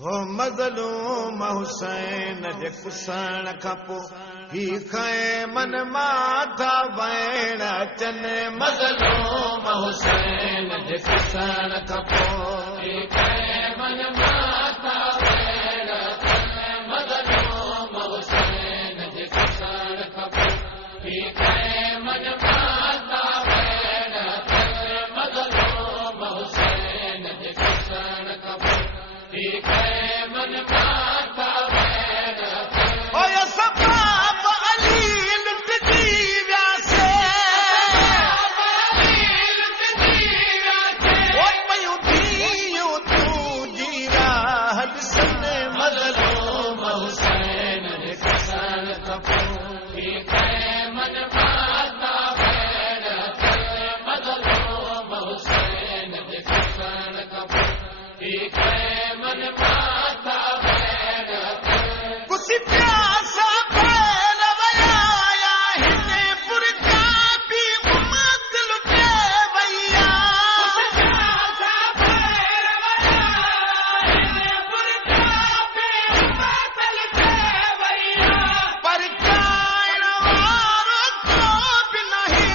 हो मज़लूम हुसैन जे कुसण खां पोइ ही ख़ैमन माथा वहण अचनि। मज़लूम हुसैन जे कुसण खां पोइ ही ख़ैमन माथा वहण अचनि। मज़लूम हुसैन जे कुसण खां पोइ ही ख़ैमन माथा वहण अचनि। मज़लूम हुसैन जे कुसण खां पोइ ही ख़ैमन माथा वहण अचनि। ओए सबाब अली लुटजी वियासे, ओ पयूं धीअरूं तुंहिंजी राह ॾिसनि। मज़लूम हुसैन जे कुसण खां पोइ ही ख़ैमन माथा वहण अचनि। मज़लूम हुसैन जे कुसण खां पोइ ही ख़ैमन माथा वहण अचनि। कुसी प्यासा भेर वया हिन पुरजा बि उमत लुटे वया। प्यासा भेर वया हिन पुरजा बि उमत लुटे वया। पर चाइण वारो को बि नहीं,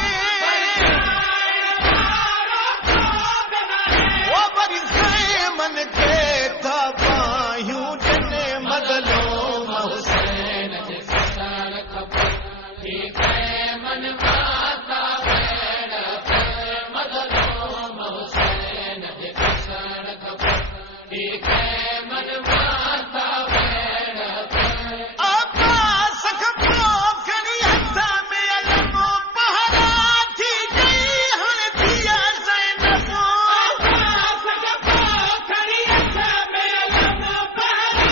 ओ वरी ख़ैमन खे था पायूं ॾिने। मज़लूम हुसैन जे कुसण खां पोइ ही ख़ैमन माथा वहण अचनि। मज़लूम हुसैन जे कुसण खां पोइ ही ख़ैमन माथा वहण अचनि। अब्बास खां पोइ खणी हथ में अलमो पहरा थी गई हाणे धीअ ज़ैनब। अब्बास खां पोइ खणी हथ में अलमो पहरा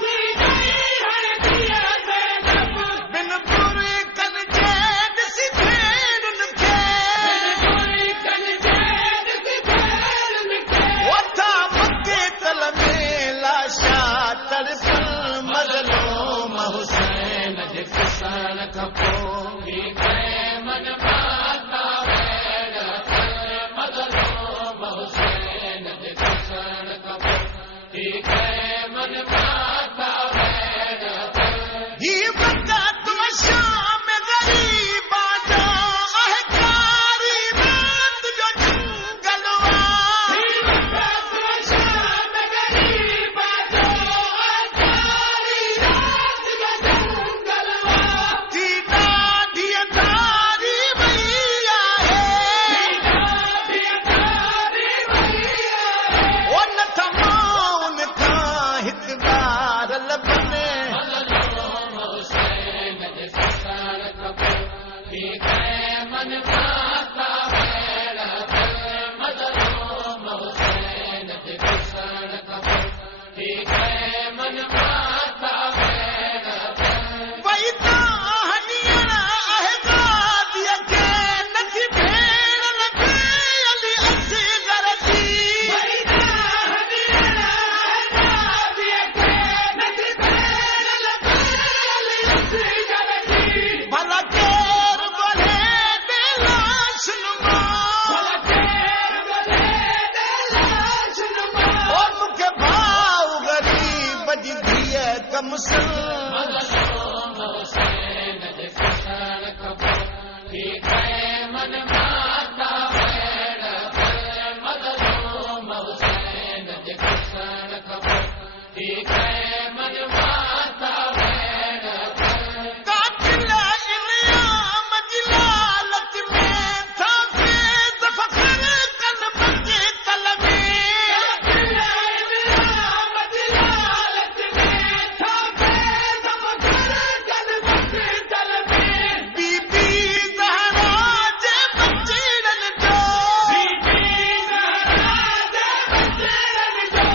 थी गई हाणे धीअ ज़ैनब। बिन बुरी कन जे ॾिसी भेरुनि खे, बिन बुरी कन जे ॾिसी भेरुनि खे, वठा मके तल में लाशा तरसनि। मज़लूम हुसैन जे कुसण खां पोइ ही ख़ैमन माथा वहण अचनि। मज़लूम हुसैन जे कुसण खां पोइ ही ख़ैमन माथा वहण अचनि। ही वक़्त शाम ग़रीबा जो अहकारी रात जो जंगल वा। ही वक़्त शाम ग़रीबा जो अहकारी रात जो जंगल वा। थी ॾाढी अंधारी वई आहे, थी ॾाढी अंधारी वई आहे। ओ नथा माउन खां हिकु ॿार लभनि। मज़लूम हुसैन जे कुसण खां पोइ ही ख़ैमन माथा वहण अचनि। मज़लूम हुसैन जे कुसण खां पोइ ही ख़ैमन माथा वहण अचनि। वई ताहनीअ अहदादीअ खे नथी भेण लॻे अली असग़र जी। वई ताहनीअ अहदादीअ खे नथी भेण लॻे अली असग़र जी। भला केरु ॻोल्हे ॾे लाश नुमा, भला केरु ॻोल्हे ॾे लाश नुमा। ओ मूंखे भाउ ग़रीब जी धीअ कमसिन। मज़लूम हुसैन जे कुसण खां पोइ ही ख़ैमन माथा वहण अचनि। मज़लूम हुसैन जे कुसण खां पोइ ही ख़ैमन माथा वहण अचनि। कातिल इल्हाम जी लालच में था फेज़ फ़ख़्र कनि मके तल में। कातिल इल्हाम जी लालच में था फेज़ फ़ख़्र कनि मके तल में। बीबी ज़हरा जे बचड़नि जो, बीबी ज़हरा जे बचड़नि जो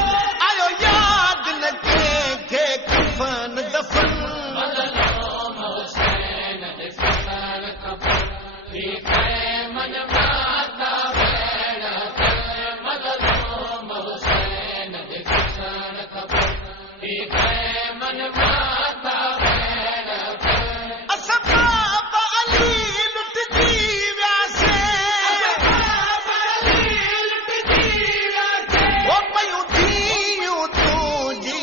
आयो यादि न कंहिंखे कफ़न दफ़न। मज़लूम हुसैन जे कुसण खां पोइ ही ख़ैमन माथा वहण अचनि। मज़लूम हुसैन जे कुसण खां पोइ ही ख़ैमन माथा वहण अचनि। असबाब अली लुटजी वियासे, असबाब अली लुटजी वियासे, ओ पयूं धीअरूं तुंहिंजी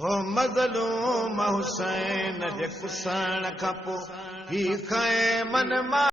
हो मज़लूम हुसैन जे कुसण खां पोइ ही खए मन मां